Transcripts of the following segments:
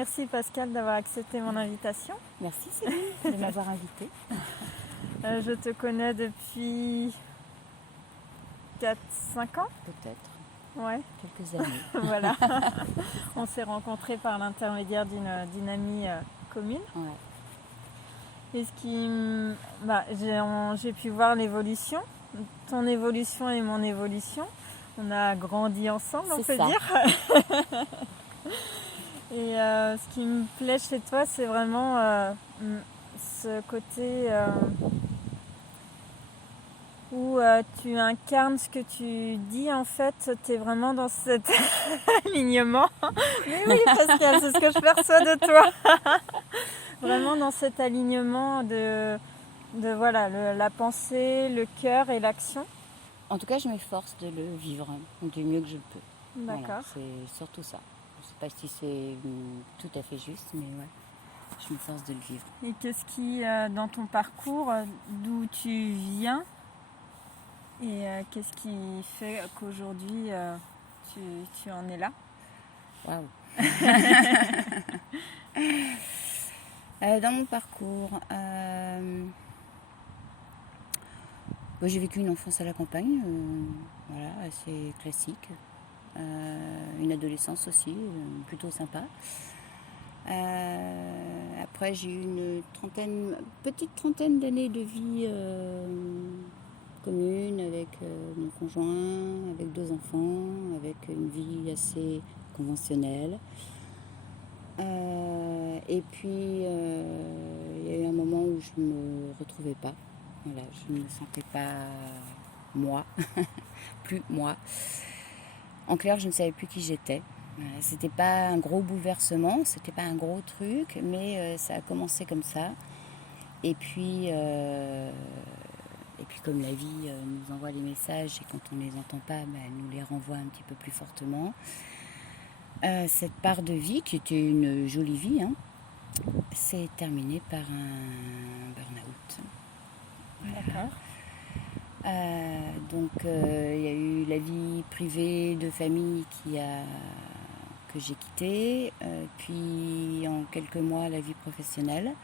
Merci Pascal d'avoir accepté mon invitation. Merci Céline de m'avoir invitée. Je te connais depuis 4-5 ans. Peut-être. Ouais. Quelques années. Voilà. On s'est rencontrés par l'intermédiaire d'une amie commune. Ouais. Et j'ai pu voir l'évolution, ton évolution et mon évolution. On a grandi ensemble, on peut dire. Et ce qui me plaît chez toi, c'est vraiment ce côté où tu incarnes ce que tu dis. En fait, tu es vraiment dans cet alignement. Mais oui, Pascal, c'est ce que je perçois de toi. Vraiment dans cet alignement de voilà, la pensée, le cœur et l'action. En tout cas, je m'efforce de le vivre du mieux que je peux. D'accord. Voilà, c'est surtout ça. Je ne sais pas si c'est tout à fait juste, mais ouais, je m'efforce de le vivre. Et qu'est-ce qui, dans ton parcours, d'où tu viens, et qu'est-ce qui fait qu'aujourd'hui tu en es là? Waouh. Dans mon parcours, j'ai vécu une enfance à la campagne, voilà, assez classique. Une adolescence aussi, plutôt sympa. Après, j'ai eu une petite trentaine d'années de vie commune avec mon conjoint, avec 2 enfants, avec une vie assez conventionnelle. Et puis, il y a eu un moment où je ne me retrouvais pas. Voilà, je ne me sentais pas moi, plus moi. En clair, je ne savais plus qui j'étais. C'était pas un gros bouleversement, c'était pas un gros truc, mais ça a commencé comme ça. Et puis comme la vie nous envoie les messages et quand on ne les entend pas, elle nous les renvoie un petit peu plus fortement. Cette part de vie, qui était une jolie vie, s'est terminée par un burn-out. Voilà. D'accord. Donc il y a eu la vie privée de famille que j'ai quittée, puis en quelques mois la vie professionnelle,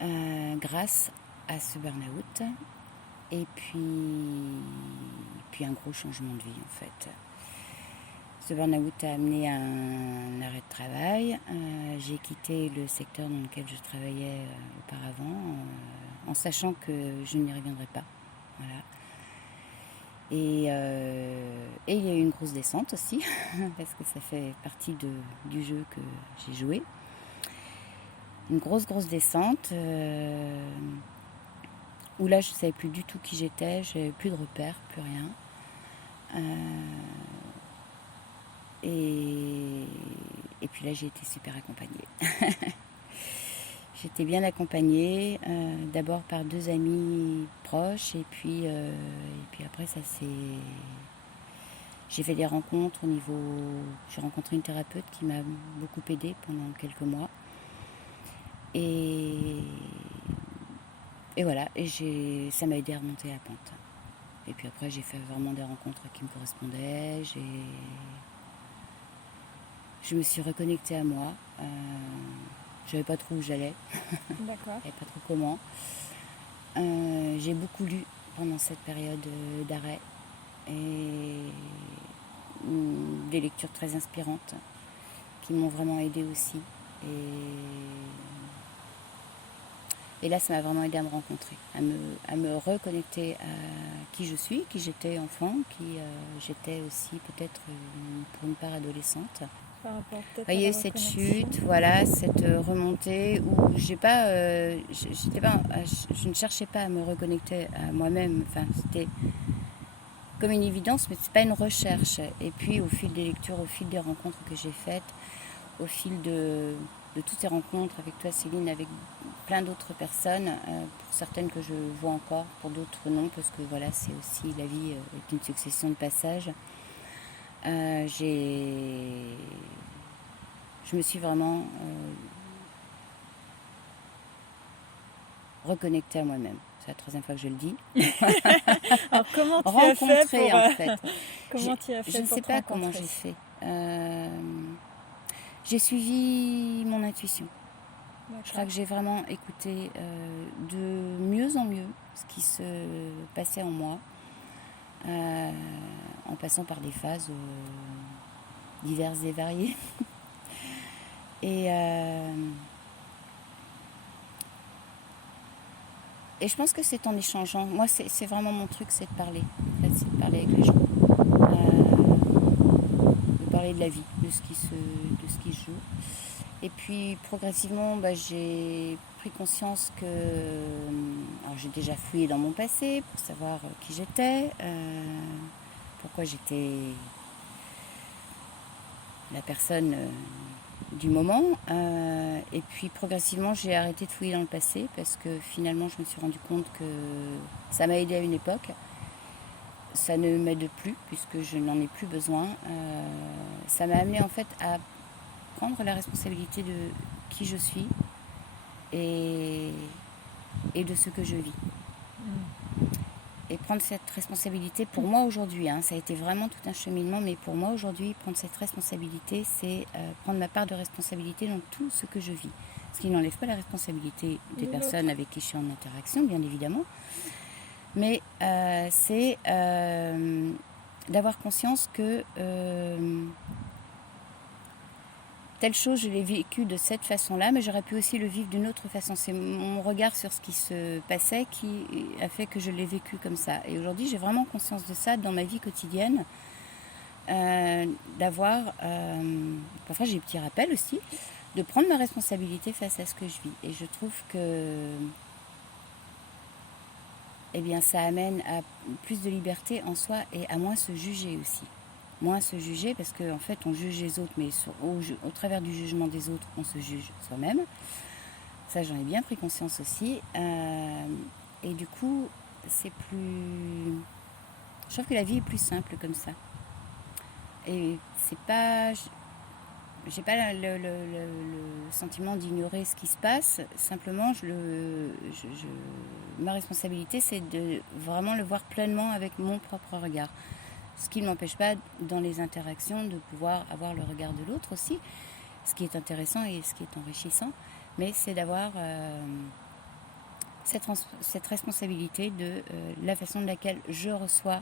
grâce à ce burn-out, et puis un gros changement de vie en fait. Ce burn-out a amené à un arrêt de travail. J'ai quitté le secteur dans lequel je travaillais auparavant, en sachant que je n'y reviendrai pas. Voilà. Et il y a eu une grosse descente aussi, parce que ça fait partie du jeu que j'ai joué. Une grosse descente, où là je ne savais plus du tout qui j'étais, je n'avais plus de repères, plus rien. Et puis là j'ai été super accompagnée. J'étais bien accompagnée, d'abord par 2 amis proches, et puis après j'ai fait des rencontres j'ai rencontré une thérapeute qui m'a beaucoup aidée pendant quelques mois. Et voilà, et ça m'a aidée à remonter la pente. Et puis après j'ai fait vraiment des rencontres qui me correspondaient, je me suis reconnectée à moi. Je ne savais pas trop où j'allais. D'accord. Je ne savais pas trop comment. J'ai beaucoup lu pendant cette période d'arrêt. Et des lectures très inspirantes qui m'ont vraiment aidée aussi. Et là, ça m'a vraiment aidée à me rencontrer, à me reconnecter à qui je suis, qui j'étais enfant, qui j'étais aussi peut-être pour une part adolescente. Il y a eu cette chute, voilà, cette remontée où je ne cherchais pas à me reconnecter à moi-même. Enfin, c'était comme une évidence, mais c'est pas une recherche. Et puis, au fil des lectures, au fil des rencontres que j'ai faites, au fil de toutes ces rencontres avec toi, Céline, avec plein d'autres personnes, pour certaines que je vois encore, pour d'autres non, parce que voilà, c'est aussi la vie est une succession de passages. Je me suis vraiment reconnectée à moi-même. C'est la 3e fois que je le dis. Alors comment tu as fait pour... en fait. Comment tu as fait Je ne pour sais te pas rencontrer? comment j'ai fait. J'ai suivi mon intuition. D'accord. Je crois que j'ai vraiment écouté de mieux en mieux ce qui se passait en moi, en passant par des phases diverses et variées. Et je pense que c'est en échangeant. Moi, c'est vraiment mon truc, c'est de parler. En fait, c'est de parler avec les gens. De parler de la vie, de ce qui se joue. Et puis, progressivement, j'ai pris conscience que... Alors, j'ai déjà fouillé dans mon passé pour savoir qui j'étais, pourquoi j'étais la personne... du moment, et puis progressivement j'ai arrêté de fouiller dans le passé parce que finalement je me suis rendu compte que ça m'a aidé à une époque, ça ne m'aide plus puisque je n'en ai plus besoin. Ça m'a amené en fait à prendre la responsabilité de qui je suis et de ce que je vis. Et prendre cette responsabilité, pour moi aujourd'hui, ça a été vraiment tout un cheminement, mais pour moi aujourd'hui, prendre cette responsabilité, c'est prendre ma part de responsabilité dans tout ce que je vis. Ce qui n'enlève pas la responsabilité des personnes avec qui je suis en interaction, bien évidemment. Mais c'est d'avoir conscience que telle chose, je l'ai vécu de cette façon-là, mais j'aurais pu aussi le vivre d'une autre façon. C'est mon regard sur ce qui se passait qui a fait que je l'ai vécu comme ça. Et aujourd'hui, j'ai vraiment conscience de ça dans ma vie quotidienne, d'avoir, parfois j'ai des petits rappels aussi, de prendre ma responsabilité face à ce que je vis. Et je trouve que ça amène à plus de liberté en soi et à moins se juger aussi. Moins se juger parce qu'en fait on juge les autres, mais au travers du jugement des autres on se juge soi-même. Ça j'en ai bien pris conscience aussi, et du coup c'est plus... Je trouve que la vie est plus simple comme ça, et c'est pas... J'ai pas le sentiment d'ignorer ce qui se passe, simplement ma responsabilité c'est de vraiment le voir pleinement avec mon propre regard. Ce qui ne m'empêche pas, dans les interactions, de pouvoir avoir le regard de l'autre aussi, ce qui est intéressant et ce qui est enrichissant, mais c'est d'avoir cette responsabilité de la façon de laquelle je reçois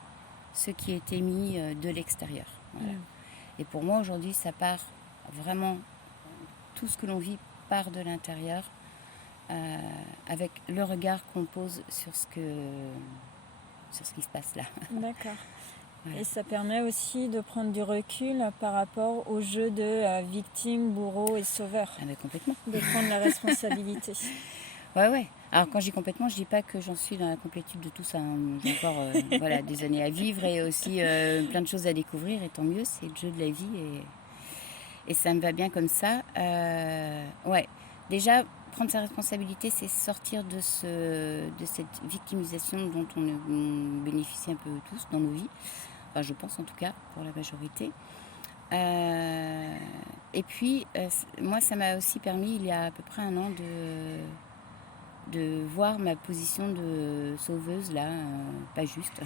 ce qui est émis de l'extérieur. Voilà. Et pour moi, aujourd'hui, ça part vraiment, tout ce que l'on vit part de l'intérieur, avec le regard qu'on pose sur ce qui se passe là. D'accord. Voilà. Et ça permet aussi de prendre du recul par rapport au jeu de victime, bourreau et sauveur. Ah, mais complètement. De prendre la responsabilité. Ouais. Alors quand je dis complètement, je dis pas que j'en suis dans la complétude de tout ça. J'ai encore des années à vivre et aussi plein de choses à découvrir. Et tant mieux, c'est le jeu de la vie et ça me va bien comme ça. Ouais. Déjà, prendre sa responsabilité, c'est sortir de cette victimisation dont on bénéficie un peu tous dans nos vies. Enfin, je pense en tout cas, pour la majorité. Et puis, moi, ça m'a aussi permis, il y a à peu près un an, de voir ma position de sauveuse, là, pas juste,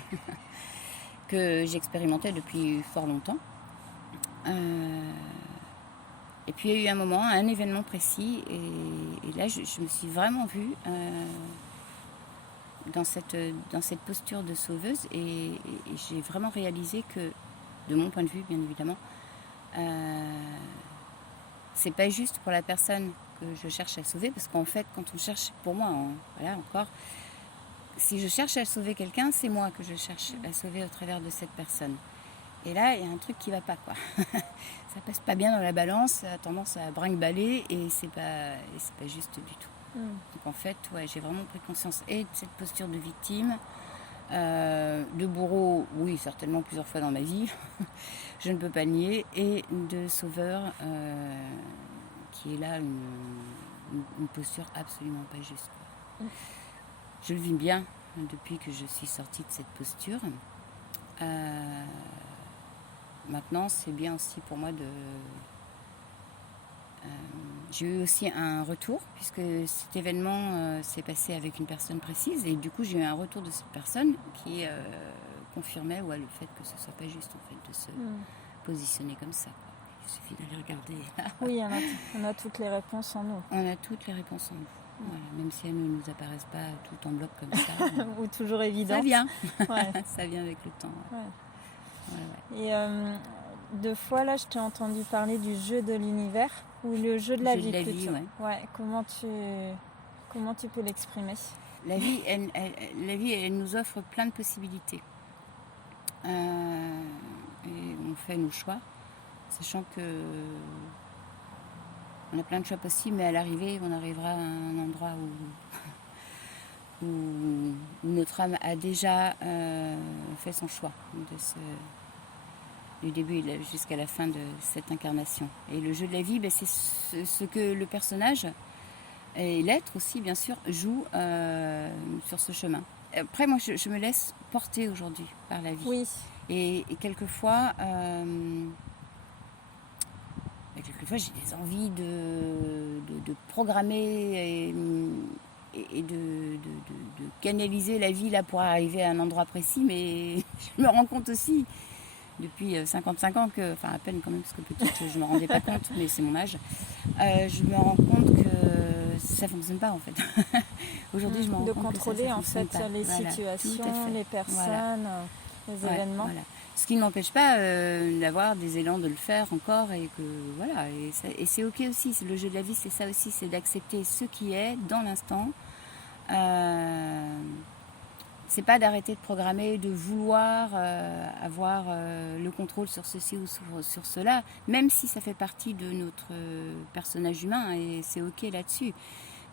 que j'expérimentais depuis fort longtemps. Et puis, il y a eu un moment, un événement précis, et là, je me suis vraiment vue dans cette posture de sauveuse, et j'ai vraiment réalisé que, de mon point de vue, bien évidemment, c'est pas juste pour la personne que je cherche à sauver, parce qu'en fait, quand on cherche, pour moi, encore, si je cherche à sauver quelqu'un, c'est moi que je cherche à sauver au travers de cette personne. Et là, il y a un truc qui va pas, quoi. Ça passe pas bien dans la balance, ça a tendance à brinque-baller, et c'est pas juste du tout. Donc en fait, j'ai vraiment pris conscience et de cette posture de victime, de bourreau, oui, certainement plusieurs fois dans ma vie, je ne peux pas le nier, et de sauveur, qui est là une posture absolument pas juste. Je le vis bien depuis que je suis sortie de cette posture. Maintenant, c'est bien aussi pour moi j'ai eu aussi un retour, puisque cet événement s'est passé avec une personne précise, et du coup j'ai eu un retour de cette personne qui confirmait le fait que ce soit pas juste en fait, de se positionner comme ça. il suffit d'aller regarder. Oui, on a toutes les réponses en nous. On a toutes les réponses en nous. Voilà, même si elles ne nous apparaissent pas tout en bloc comme ça. Ou toujours évident. Ça vient. Ouais. Ça vient avec le temps. Ouais. Ouais. Et 2 fois, là, je t'ai entendu parler du jeu de l'univers ou le jeu de la vie plutôt. Ouais. Comment tu peux l'exprimer? La vie, elle nous offre plein de possibilités. Et on fait nos choix, sachant que on a plein de choix possibles, mais à l'arrivée, on arrivera à un endroit où notre âme a déjà fait son choix du début jusqu'à la fin de cette incarnation. Et le jeu de la vie, c'est ce que le personnage et l'être aussi, bien sûr, joue sur ce chemin. Après, moi, je me laisse porter aujourd'hui par la vie. Oui. Et quelquefois, j'ai des envies de programmer et de canaliser la vie là pour arriver à un endroit précis, mais je me rends compte aussi, depuis 55 ans, enfin à peine quand même, parce que peut-être je ne me rendais pas compte, mais c'est mon âge, je me rends compte que ça ne fonctionne pas en fait. Aujourd'hui, je me rends compte que ça contrôler en fait pas. les situations, les personnes, les événements. Voilà. Ce qui ne m'empêche pas d'avoir des élans de le faire encore et que voilà, et c'est ok aussi. Le jeu de la vie, c'est ça aussi, c'est d'accepter ce qui est dans l'instant. C'est pas d'arrêter de programmer, de vouloir avoir le contrôle sur ceci ou sur cela, même si ça fait partie de notre personnage humain et c'est ok là-dessus.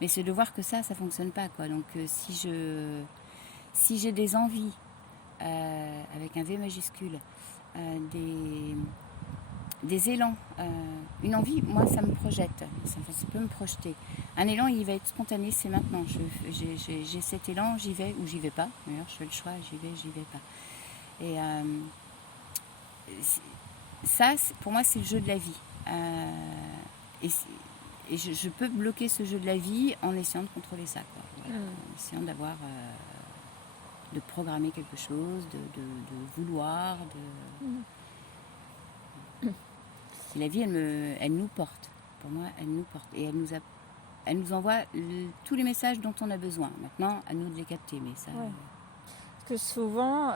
Mais c'est de voir que ça fonctionne pas quoi. Donc si j'ai des envies avec un V majuscule, des élans, une envie, moi ça me projette, ça peut me projeter. Un élan, il va être spontané, c'est maintenant. J'ai cet élan, j'y vais ou j'y vais pas. D'ailleurs, je fais le choix, j'y vais pas. Et ça, pour moi, c'est le jeu de la vie. Et je peux bloquer ce jeu de la vie en essayant de contrôler ça, quoi. Voilà, en essayant d'avoir de programmer quelque chose, de vouloir, Et la vie, elle nous porte. Pour moi, elle nous porte. Et elle nous envoie tous les messages dont on a besoin. Maintenant, à nous de les capter. Mais ça, Parce que souvent,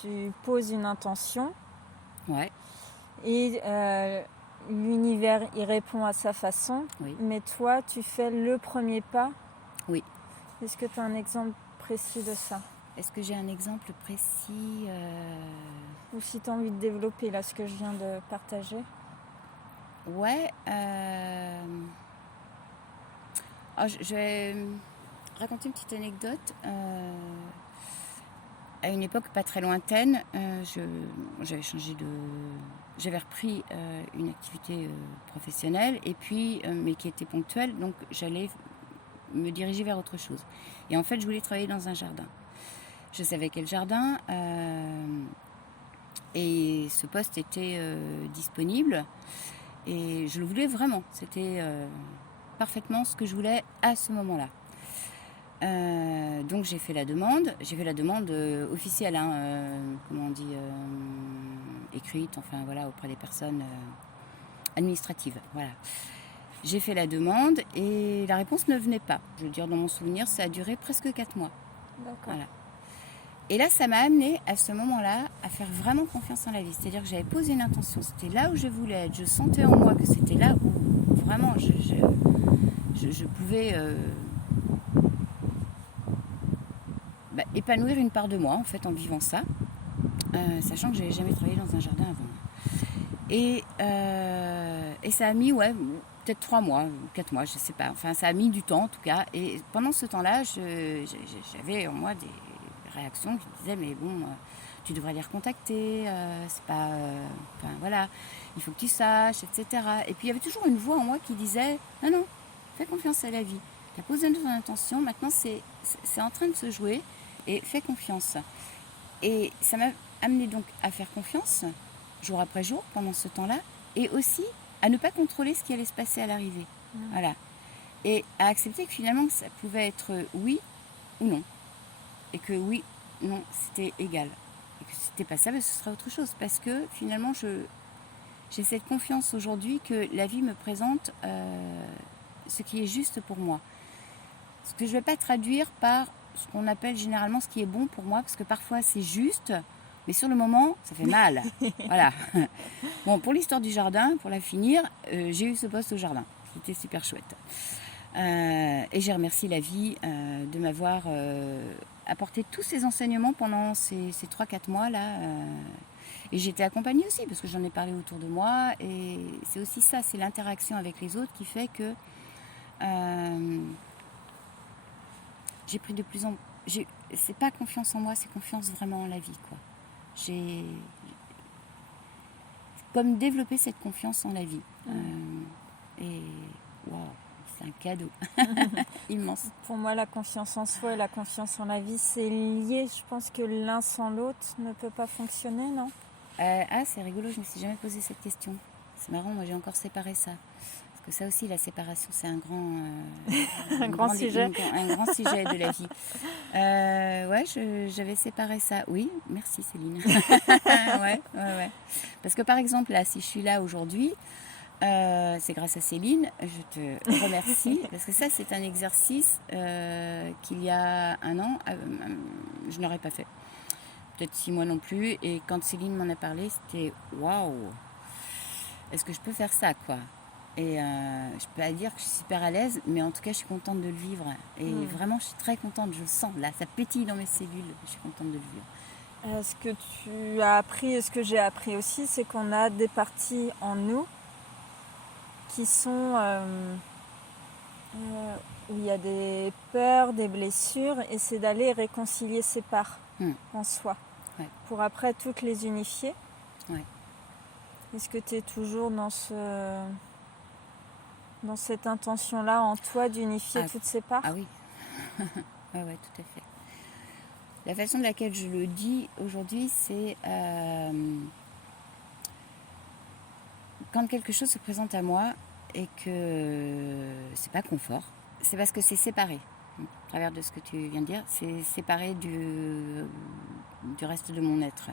tu poses une intention. Ouais. Et l'univers, il répond à sa façon. Oui. Mais toi, tu fais le premier pas. Oui. Est-ce que tu as un exemple précis de ça? Est-ce que j'ai un exemple précis Ou si tu as envie de développer là ce que je viens de partager? Ouais. Je vais raconter une petite anecdote. À une époque pas très lointaine, j'avais repris une activité professionnelle et puis mais qui était ponctuelle, donc j'allais me diriger vers autre chose. Et en fait, je voulais travailler dans un jardin. Je savais quel jardin et ce poste était disponible et je le voulais vraiment. C'était parfaitement ce que je voulais à ce moment-là. Donc j'ai fait la demande officielle, comment on dit, écrite, enfin voilà, auprès des personnes administratives. Voilà. J'ai fait la demande et la réponse ne venait pas. Je veux dire, dans mon souvenir, ça a duré presque 4 mois. D'accord. Voilà. Et là, ça m'a amenée à ce moment-là à faire vraiment confiance en la vie. C'est-à-dire que j'avais posé une intention, c'était là où je voulais être. Je sentais en moi que c'était là où vraiment je pouvais épanouir une part de moi en fait en vivant ça, sachant que j'avais jamais travaillé dans un jardin avant. Et ça a mis peut-être 3 mois ou 4 mois, je sais pas. Enfin, ça a mis du temps en tout cas. Et pendant ce temps-là, j'avais en moi des réactions qui disaient mais bon, tu devrais les recontacter, c'est pas, enfin voilà, il faut que tu saches, etc. Et puis il y avait toujours une voix en moi qui disait non, fais confiance à la vie. Tu as posé ton intention, maintenant c'est en train de se jouer et fais confiance. Et ça m'a amené donc à faire confiance jour après jour pendant ce temps-là et aussi à ne pas contrôler ce qui allait se passer à l'arrivée. Voilà. Et à accepter que finalement ça pouvait être oui ou non. Et que oui, non, c'était égal. Et que si c'était pas ça, ce serait autre chose. Parce que finalement, J'ai cette confiance aujourd'hui que la vie me présente ce qui est juste pour moi. Ce que je ne vais pas traduire par ce qu'on appelle généralement ce qui est bon pour moi, parce que parfois c'est juste, mais sur le moment, ça fait mal. Voilà. Bon, pour l'histoire du jardin, pour la finir, j'ai eu ce poste au jardin. C'était super chouette. Et j'ai remercié la vie de m'avoir apporté tous ces enseignements pendant ces 3-4 mois là. Et j'ai été accompagnée aussi, parce que j'en ai parlé autour de moi. Et c'est aussi ça, c'est l'interaction avec les autres qui fait que j'ai pris de plus en plus... C'est pas confiance en moi, c'est confiance vraiment en la vie, quoi. J'ai comme développer cette confiance en la vie. Et waouh, c'est un cadeau immense. Pour moi, la confiance en soi et la confiance en la vie, c'est lié. Je pense que l'un sans l'autre ne peut pas fonctionner, non? C'est rigolo, je ne me suis jamais posé cette question. C'est marrant, moi j'ai encore séparé ça. Parce que ça aussi, la séparation, c'est un grand, un grand sujet. Un grand sujet de la vie. Ouais, j'avais séparé ça. Oui, merci Céline. ouais. Parce que par exemple, là, si je suis là aujourd'hui, c'est grâce à Céline, je te remercie. Parce que ça, c'est un exercice qu'il y a un an, je n'aurais pas fait. Peut-être 6 mois non plus. Et quand Céline m'en a parlé, c'était waouh! Est-ce que je peux faire ça, quoi? Et je peux pas dire que je suis super à l'aise, mais en tout cas, je suis contente de le vivre. Et vraiment, je suis très contente. Je le sens, là, ça pétille dans mes cellules. Je suis contente de le vivre. Ce que tu as appris et ce que j'ai appris aussi, c'est qu'on a des parties en nous qui sont où il y a des peurs, des blessures, et c'est d'aller réconcilier ces parts en soi, pour après toutes les unifier. Ouais. Est-ce que tu es toujours dans cette intention-là en toi d'unifier toutes ces parts? Ah oui, ouais, tout à fait. La façon de laquelle je le dis aujourd'hui, c'est quand quelque chose se présente à moi et que c'est pas confort, c'est parce que c'est séparé. À travers de ce que tu viens de dire, c'est séparé du reste de mon être.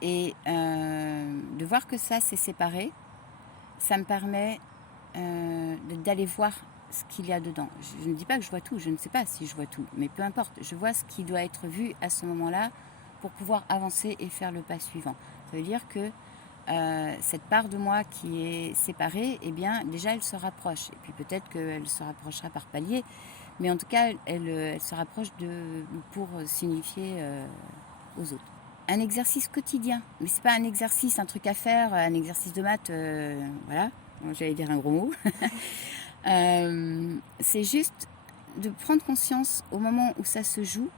Et de voir que ça, c'est séparé, ça me permet d'aller voir ce qu'il y a dedans. Je ne dis pas que je vois tout, je ne sais pas si je vois tout, mais peu importe, je vois ce qui doit être vu à ce moment-là pour pouvoir avancer et faire le pas suivant. Ça veut dire que cette part de moi qui est séparée, eh bien déjà elle se rapproche, et puis peut-être qu'elle se rapprochera par palier, mais en tout cas elle se rapproche pour s'unifier aux autres. Un exercice quotidien, mais c'est pas un exercice, un truc à faire, un exercice de maths, voilà, j'allais dire un gros mot. C'est juste de prendre conscience au moment où ça se joue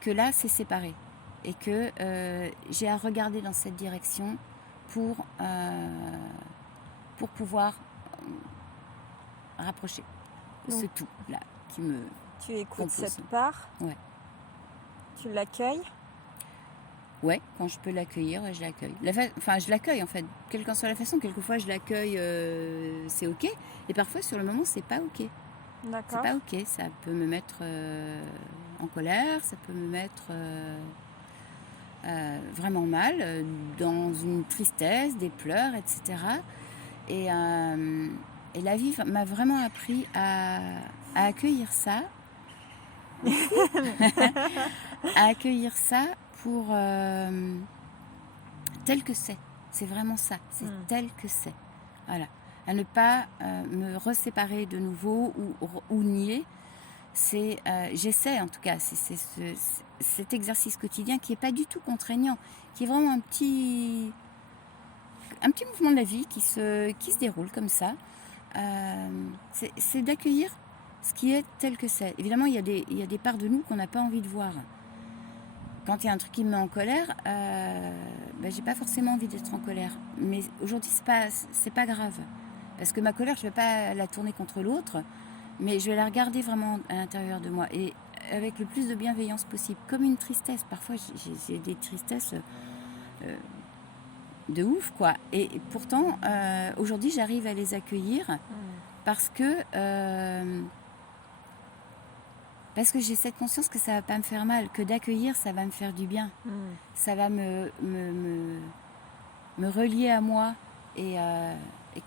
que là c'est séparé et que j'ai à regarder dans cette direction pour pouvoir rapprocher ce tout là qui me tu écoutes compose. Cette part, ouais. Tu l'accueilles. Ouais, quand je peux l'accueillir, je l'accueille. Enfin, je l'accueille en fait, quelle qu'en soit la façon. Quelquefois, je l'accueille, c'est ok. Et parfois, sur le moment, c'est pas ok. D'accord. C'est pas ok. Ça peut me mettre en colère, ça peut me mettre vraiment mal, dans une tristesse, des pleurs, etc. Et la vie m'a vraiment appris à accueillir ça. à accueillir ça pour tel que c'est. C'est vraiment ça. C'est tel que c'est. Voilà. À ne pas me reséparer de nouveau ou nier. J'essaie en tout cas. C'est cet exercice quotidien qui n'est pas du tout contraignant, qui est vraiment un petit mouvement de la vie qui se déroule comme ça. C'est d'accueillir ce qui est tel que c'est. Évidemment, il y a des parts de nous qu'on n'a pas envie de voir. Quand il y a un truc qui me met en colère, j'ai pas forcément envie d'être en colère. Mais aujourd'hui, c'est pas grave. Parce que ma colère, je vais pas la tourner contre l'autre, mais je vais la regarder vraiment à l'intérieur de moi. Et avec le plus de bienveillance possible. Comme une tristesse. Parfois, j'ai des tristesses de ouf, quoi. Et pourtant, aujourd'hui, j'arrive à les accueillir parce que j'ai cette conscience que ça va pas me faire mal, que d'accueillir, ça va me faire du bien. Ça va me relier à moi Et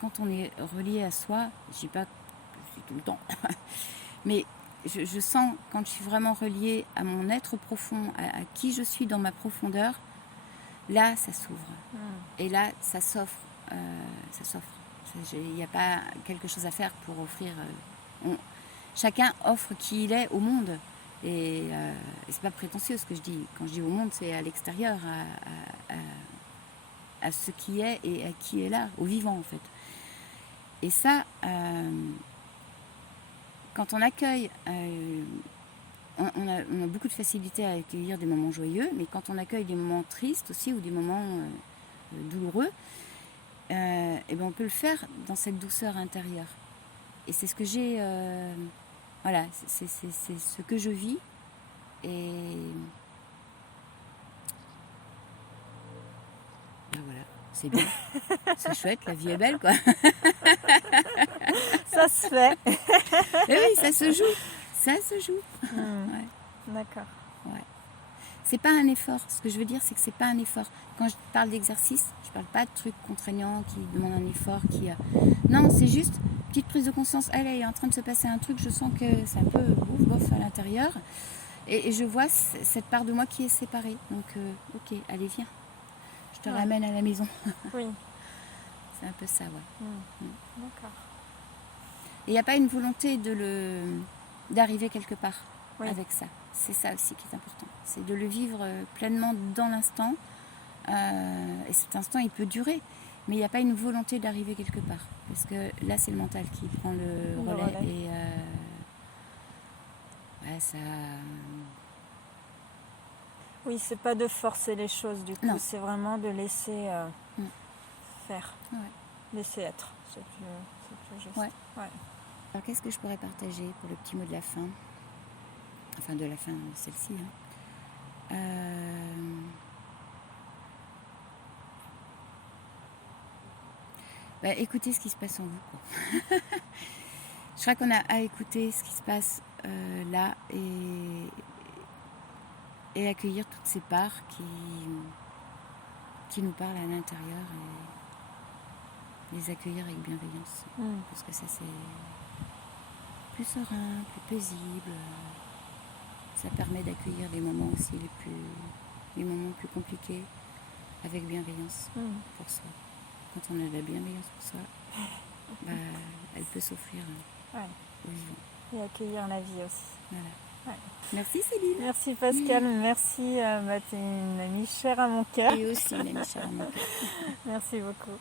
quand on est relié à soi, je dis pas que c'est tout le temps, mais je sens quand je suis vraiment reliée à mon être profond, à qui je suis dans ma profondeur, là ça s'ouvre. Et là ça s'offre. Ça s'offre. Il n'y a pas quelque chose à faire pour offrir. Chacun offre qui il est au monde. Et c'est pas prétentieux ce que je dis. Quand je dis au monde, c'est à l'extérieur, à ce qui est et à qui est là, au vivant en fait. Et ça, quand on accueille, on a beaucoup de facilité à accueillir des moments joyeux, mais quand on accueille des moments tristes aussi ou des moments douloureux, et ben on peut le faire dans cette douceur intérieure. Et c'est ce que j'ai, voilà, c'est ce que je vis. Et ben voilà, c'est bien, c'est chouette, la vie est belle quoi. Ça se fait. Et oui, ça se joue, ça se joue. Ouais. D'accord. Ouais. C'est pas un effort. Ce que je veux dire, c'est que c'est pas un effort. Quand je parle d'exercice, je parle pas de trucs contraignants qui demandent un effort. Non, c'est juste petite prise de conscience. Allez, il est en train de se passer un truc. Je sens que c'est un peu bouf à l'intérieur, et je vois cette part de moi qui est séparée. Donc, ok, allez, viens. Je te ramène à la maison. Oui. C'est un peu ça, ouais. D'accord. Et il n'y a pas une volonté d'arriver quelque part avec ça. C'est ça aussi qui est important. C'est de le vivre pleinement dans l'instant. Et cet instant, il peut durer. Mais il n'y a pas une volonté d'arriver quelque part. Parce que là, c'est le mental qui prend le relais. Et ça... Oui, c'est pas de forcer les choses du coup. Non. C'est vraiment de laisser faire. Ouais. Laisser être. C'est plus juste. Ouais. Alors, qu'est-ce que je pourrais partager pour le petit mot de la fin ? Enfin, de la fin, celle-ci. Écoutez ce qui se passe en vous, quoi. Je crois qu'on a à écouter ce qui se passe là et accueillir toutes ces parts qui nous parlent à l'intérieur et les accueillir avec bienveillance. Parce que ça, c'est plus serein, plus paisible. Ça permet d'accueillir les moments aussi les moments plus compliqués avec bienveillance pour soi. Quand on a de la bienveillance pour soi, elle peut s'offrir au vivant. Et accueillir la vie aussi. Voilà. Ouais. Merci Céline. Merci Pascal, merci. Tu es une amie chère à mon cœur. Et aussi une amie chère à mon cœur. Merci beaucoup.